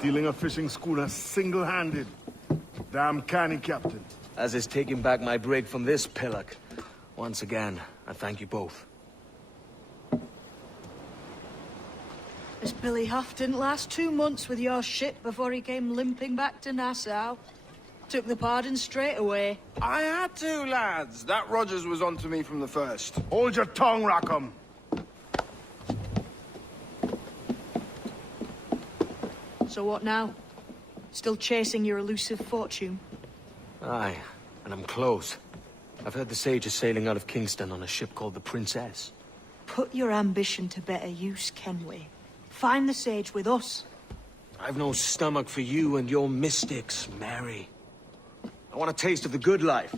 Stealing a fishing schooner single-handed. Damn canny, Captain. As is taking back my brig from this pillock. Once again, I thank you both. This Billy Huff didn't last 2 months with your ship before he came limping back to Nassau. Took the pardon straight away. I had to, lads. That Rogers was onto me from the first. Hold your tongue, Rackham. So what now? Still chasing your elusive fortune? Aye, and I'm close. I've heard the Sage is sailing out of Kingston on a ship called the Princess. Put your ambition to better use, Kenway. Find the Sage with us. I've no stomach for you and your mystics, Mary. I want a taste of the good life.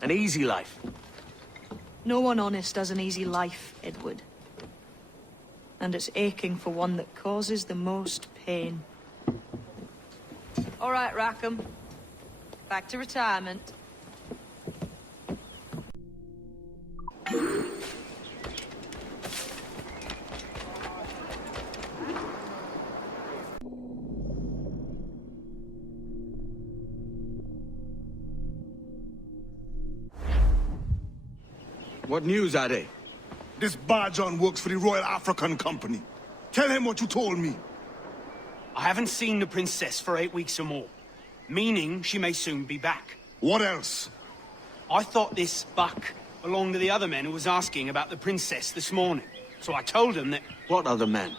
An easy life. No one honest has an easy life, Edward. And it's aching for one that causes the most pain. All right, Rackham. Back to retirement. What news, Ade? This Barjon works for the Royal African Company. Tell him what you told me. I haven't seen the princess for 8 weeks or more, meaning she may soon be back. What else? I thought this buck belonged to the other men who was asking about the princess this morning. So I told him that What other men?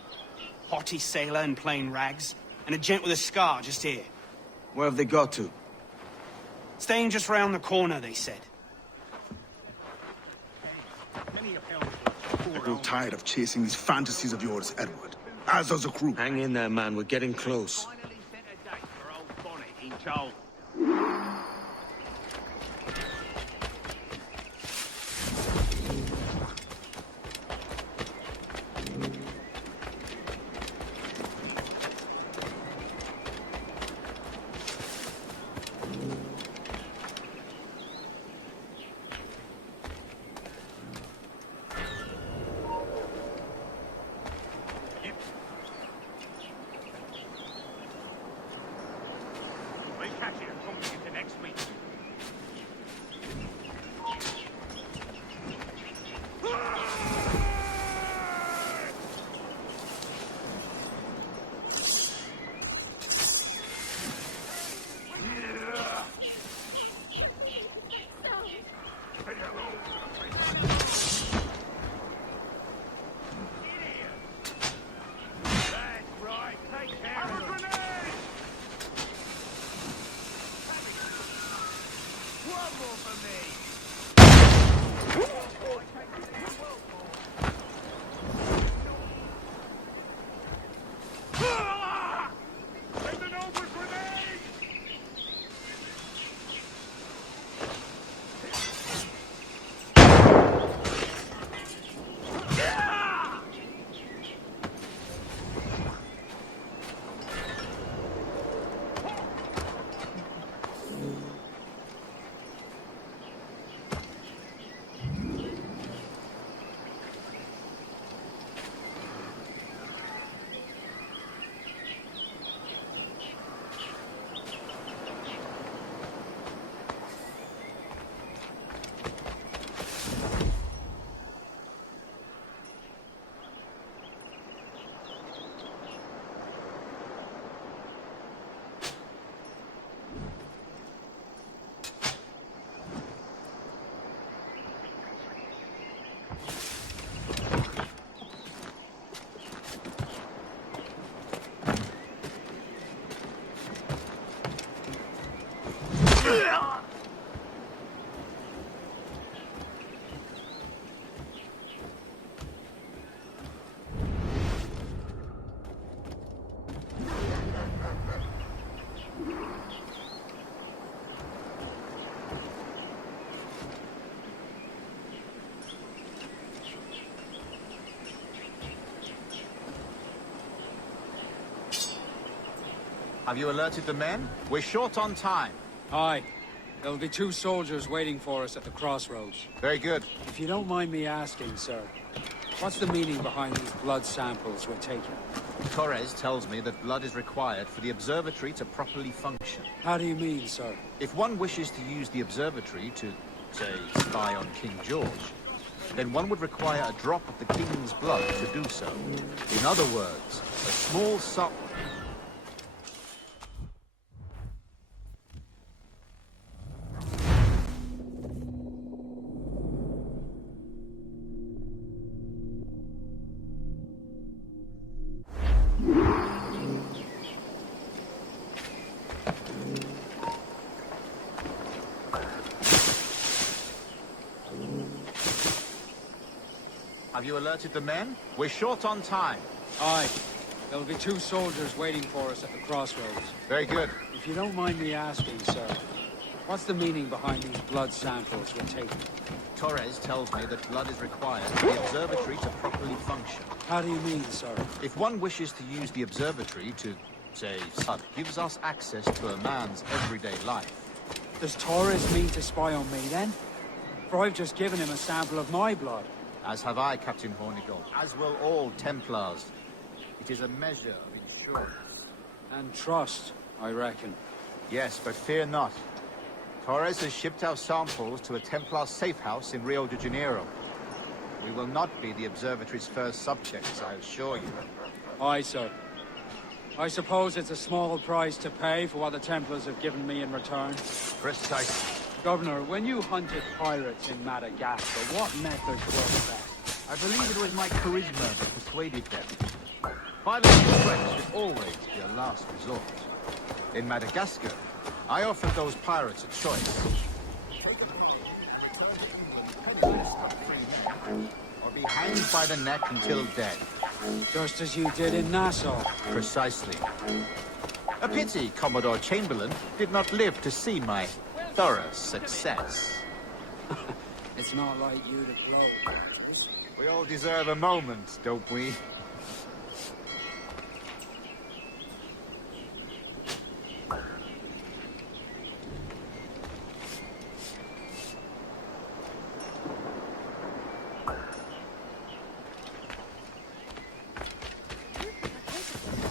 haughty sailor in plain rags, and a gent with a scar just here. Where have they got to? Staying just round the corner, they said. I grow tired of chasing these fantasies of yours, Edward. As does the crew. Hang in there, man. We're getting close. Finally set a date for old Bonnet in Charles. We'll catch it and probably into next week. That's right, take care of them. One more for me. Send an over grenade! Have you alerted the men? We're short on time. Aye. There'll be 2 soldiers waiting for us at the crossroads. Very good. If you don't mind me asking, sir, what's the meaning behind these blood samples we're taking? Torres tells me that blood is required for the observatory to properly function. How do you mean, sir? If one wishes to use the observatory to, say, spy on King George, then one would require a drop of the king's blood to do so. In other words, a small sum... Have you alerted the men? We're short on time. Aye. There'll be 2 soldiers waiting for us at the crossroads. Very good. If you don't mind me asking, sir, what's the meaning behind these blood samples we're taking? Torres tells me that blood is required for the observatory to properly function. How do you mean, sir? If one wishes to use the observatory to, say, blood gives us access to a man's everyday life. Does Torres mean to spy on me, then? For I've just given him a sample of my blood. As have I, Captain Hornigold, as will all Templars. It is a measure of insurance. And trust, I reckon. Yes, but fear not. Torres has shipped our samples to a Templar safe house in Rio de Janeiro. We will not be the observatory's first subjects, I assure you. Aye, sir. I suppose it's a small price to pay for what the Templars have given me in return. Precisely. Governor, when you hunted pirates in Madagascar, what methods were best? I believe it was my charisma that persuaded them. Violence and threats should always be a last resort. In Madagascar, I offered those pirates a choice. Or be hanged by the neck until dead. Just as you did in Nassau. Precisely. A pity Commodore Chamberlain did not live to see my thorough success. It's not like you to blow. We all deserve a moment, don't we?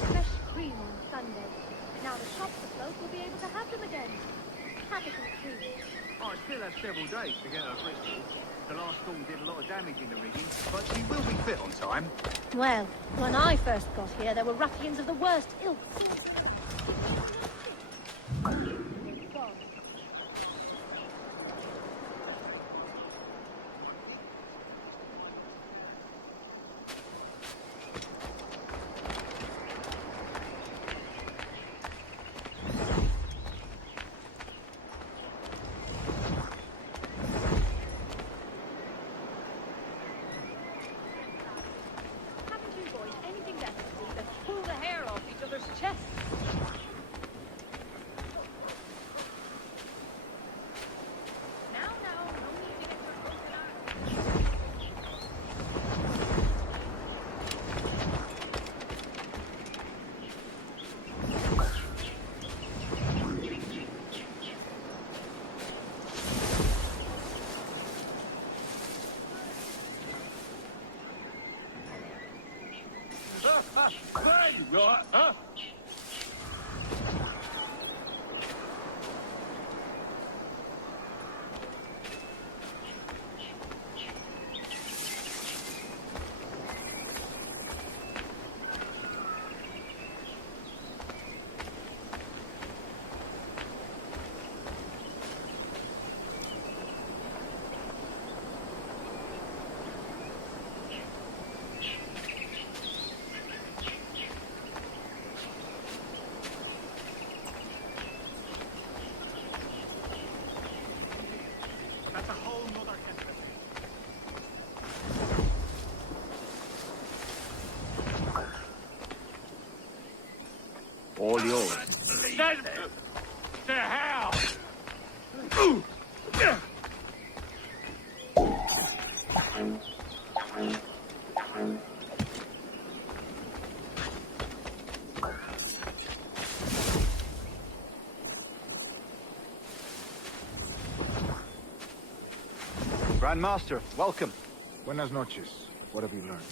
Fresh cream on Sunday. Now the shops afloat will be able to have them again. Capital cream. I still have several days to get her Bristol. The last storm did a lot of damage in the rigging, but she will be fit on time. Well, when I first got here, there were ruffians of the worst ilk. Haven't you boys anything better to do than pull the hair off each other's chests? Now, no need to get your broken arm. Hey, right, huh? That's a whole nother incident. All yours. To hell! Grandmaster, welcome. Buenas noches. What have you learned?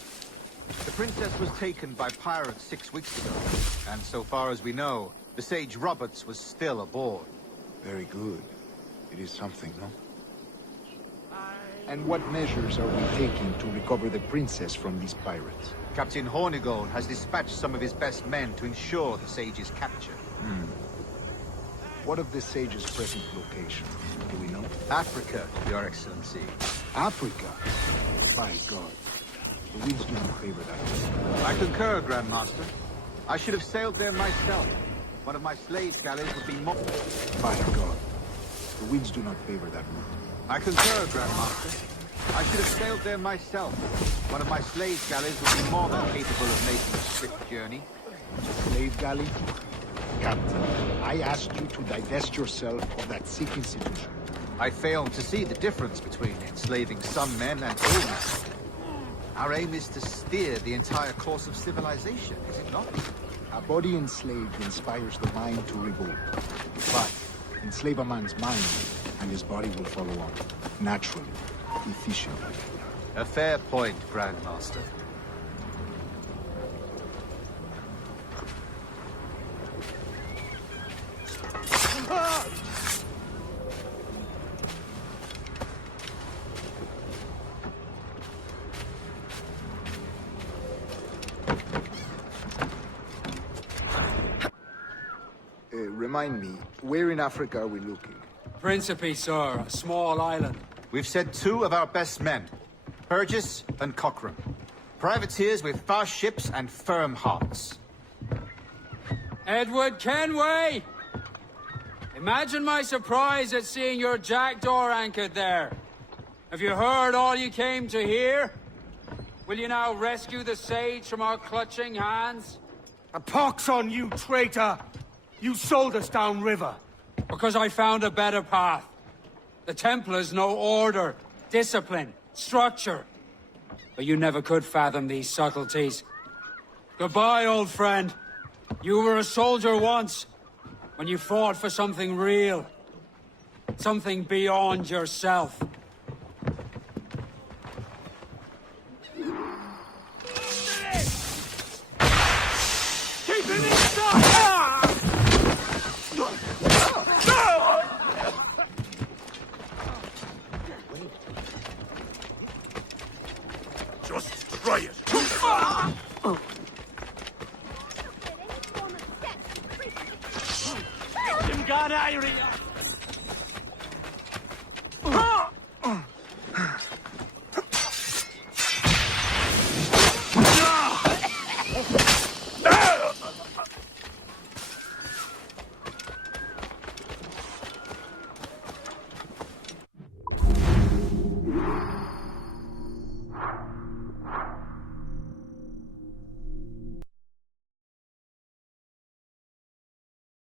The princess was taken by pirates 6 weeks ago, and so far as we know, the sage Roberts was still aboard. Very good. It is something, no? And what measures are we taking to recover the princess from these pirates? Captain Hornigold has dispatched some of his best men to ensure the sage's capture. What of the sage's present location? Do we know? Africa, Your Excellency. Africa? By God. The winds do not favor that. I concur, Grandmaster. I should have sailed there myself. One of my slave galleys would be more... By God. The winds do not favor that route. I concur, Grandmaster. I should have sailed there myself. One of my slave galleys would be more than capable of making a swift journey. Slave galley? Captain, I asked you to divest yourself of that sick institution. I failed to see the difference between enslaving some men and all men. Our aim is to steer the entire course of civilization, is it not? A body enslaved inspires the mind to revolt. But enslave a man's mind, and his body will follow on. Naturally. Efficiently. A fair point, Grandmaster. Remind me, where in Africa are we looking? Principe, sir, a small island. We've sent 2 of our best men, Burgess and Cochrane. Privateers with fast ships and firm hearts. Edward Kenway! Imagine my surprise at seeing your jackdaw anchored there. Have you heard all you came to hear? Will you now rescue the sage from our clutching hands? A pox on you, traitor! You sold us downriver. Because I found a better path. The Templars know order, discipline, structure. But you never could fathom these subtleties. Goodbye, old friend. You were a soldier once, when you fought for something real. Something beyond yourself. Keep him inside! Just try it. Him gone, Irie!